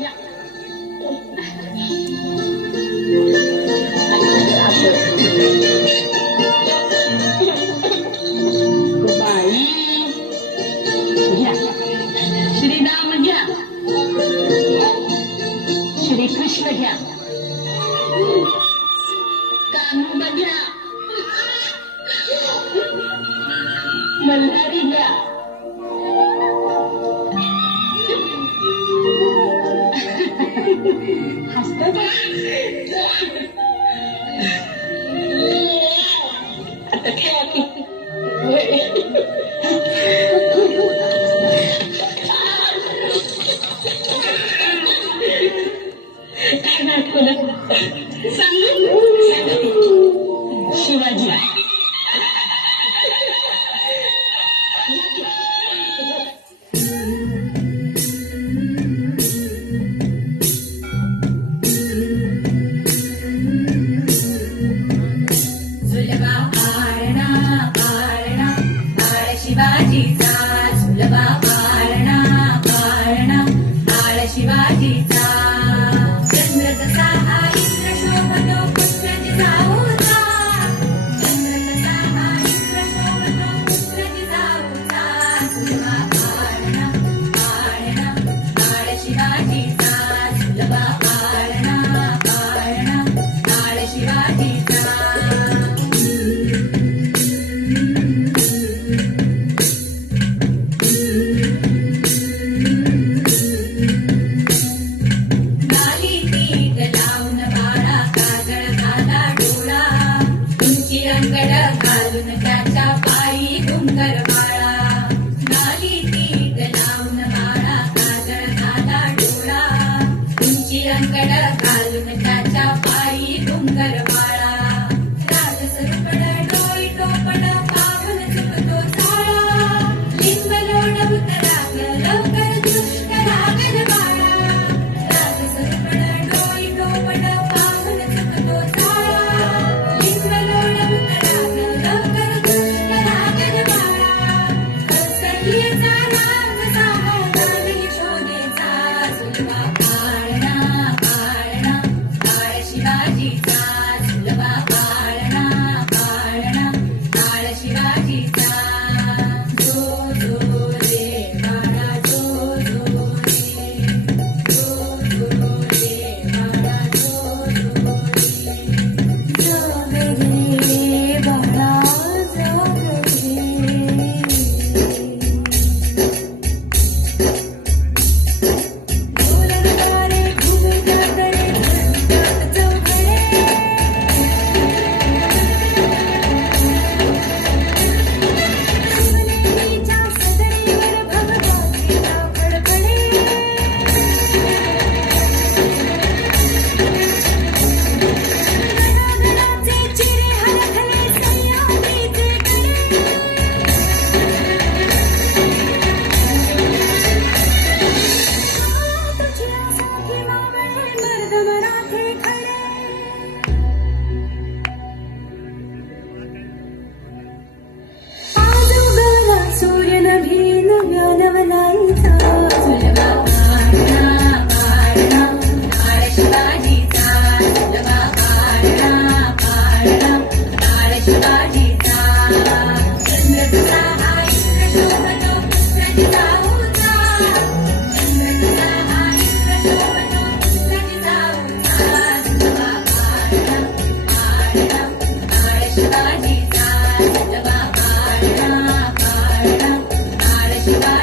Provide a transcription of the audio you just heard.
या. बाई घ्या. श्रीराम घ्या. श्रीकृष्ण घ्या. कान्होबा घ्या. मल्हारी घ्या. हसत आता खेळा की. काय नाटक सांगू. शिवाजी शिवाजीचा झुलवा पाळणा पाळणा बाळ शिवाजीचा चंद्र कसा हा इंद्र शोभतो पुत्र जिजाऊचा चंद्र कसा हा इंद्र शोभतो पुत्र जिजाऊचा झुलवा पाळणा पाळणा बाळ शिवाजीचा झुलवा पाळणा पाळणा बाळ शिवाजीचा घालून त्याच्या पायी घुंगरमाळा नाली पीठ लावून बाळा काजळ घाला डोळा तुमची अंगड घालून त्याच्या पायी घुंगरमाळा राजसरपड डोई टोपड पावन चुकतो झाळा लिंब लोड उतराग लवकर दुष्ट लागल बाळा राजसरपड डोई टोपड पावन चुकतो झाळा लिंब लोड उतराग लवकर दुष्ट लागल बाळा कौसल्यचा राग सावधान यशोदेचा झुलवा पाळणा पाळणा बाळ शिवाजीचा झुलवा पाळणा पाळणा बाळ शिवाजीचा जो जो रे बाळा जो जो रे जो जो रे बाळा जो जो रे जग रे बाळा जग रे बोलणारे घुमताकडे घंटात चौघडे शिवलिंगीच्या सदरीवर भगवानीचा फडफडे गणागणाचे चिरे हलखले संयोगीचे गणे तुझ्या साथी मावळे मर्द मराठे खडे आज उगवला सूर्य नभीन ज्ञानवलाईचा झुलवा पाळणा पाळणा बाळ शिवाजीचा झुलवा पाळणा पाळणा बाळ शिवाजीचा चंद्र कसा हा इंद्र शोभतो पुत्र जिजाऊचा चंद्र कसा हा इंद्र शोभतो पुत्र जिजाऊचा झुलवा पाळणा पाळणा बाळ शिवाजीचा झुलवा पाळणा पाळणा बाळ शिवाजीचा